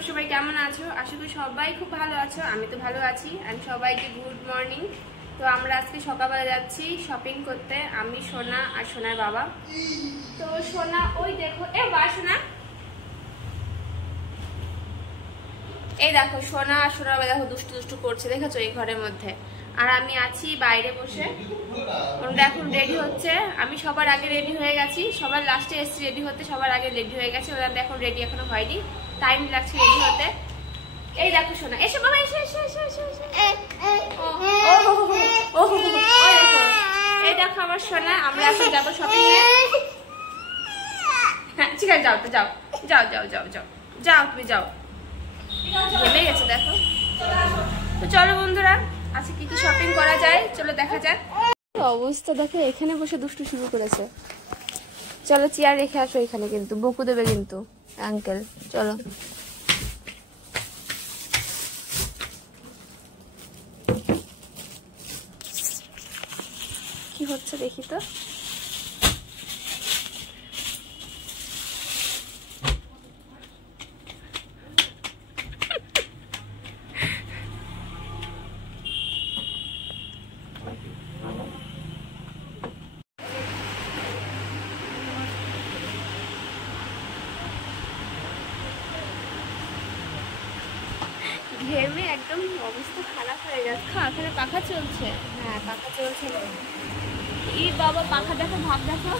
তোমরা সবাই কেমন আছো? আশা করি সবাই খুব ভালো আছো। আমি তো ভালো আছি। আমি সবাইকে গুড মর্নিং। তো আমরা আজকে সকালবেলা যাচ্ছি শপিং করতে, আমি সোনা আর সোনার বাবা। তো সোনা ওই দেখো, সোনা এই দেখো, সোনা আর সোনার বাবা দেখো দুষ্টু দুষ্টু করছে, দেখেছো এই ঘরের মধ্যে। আর আমি আছি বাইরে বসে। ওরা এখন রেডি হচ্ছে। আমি সবার আগে রেডি হয়ে গেছি, সবার লাস্টে এসছি রেডি হতে, সবার আগে রেডি হয়ে গেছে। ওরা এখন রেডি এখনো হয়নি, টাইম লাগছে রেডি হতে। এই দেখো সোনা, এসো বাবা, এসো এসো এসো এসো এসো। এই দেখো আমার সোনা। আমরা এখন যাবো শপিং এ। হ্যাঁ ঠিক আছে, যাও তো যাও যাও যাও যাও যাও যাও, তুমি যাও। ঘেমে গেছে দেখো। তো চলো বন্ধুরা, আজকে কি কি শপিং করা যায় চলো দেখা যাক। অবস্থা দেখো, এখানে বসে দুষ্টু শুরু করেছে। চলো চেয়ার রেখে আসো এখানে, কিন্তু বকু দেবে কিন্তু আঙ্কেল। চলো কি হচ্ছে দেখি তো। ঘেমে একদম অবস্থা খারাপ হয়ে গেছে। এখানে পাখা চলছে। হ্যাঁ পাখা চলছে। ই বাবা, পাখা দেখো, ভাব দেখো।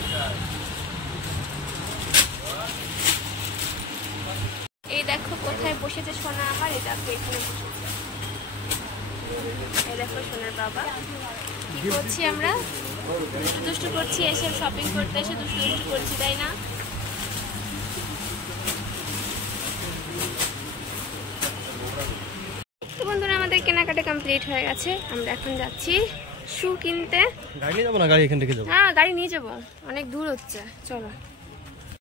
এই দেখো কোথায় বসেছে সোনা আমার। এই দেখো এখানে বসেছে। এই দেখো সোনার বাবা। কি করছি আমরা? দুষ্টু দুষ্টু করছি, এসে শপিং করতে এসে দুষ্টু দুষ্টু করছি, তাই না? বন্ধুরা আমাদের কেনাকাটা কমপ্লিট হয়ে গেছে। আমরা এখন যাচ্ছি শু কিনতে। গাড়ি নিয়ে যাবো না, গাড়ি এখান থেকে যাবো। হ্যাঁ গাড়ি নিয়ে যাবো, অনেক দূর হচ্ছে। চলো।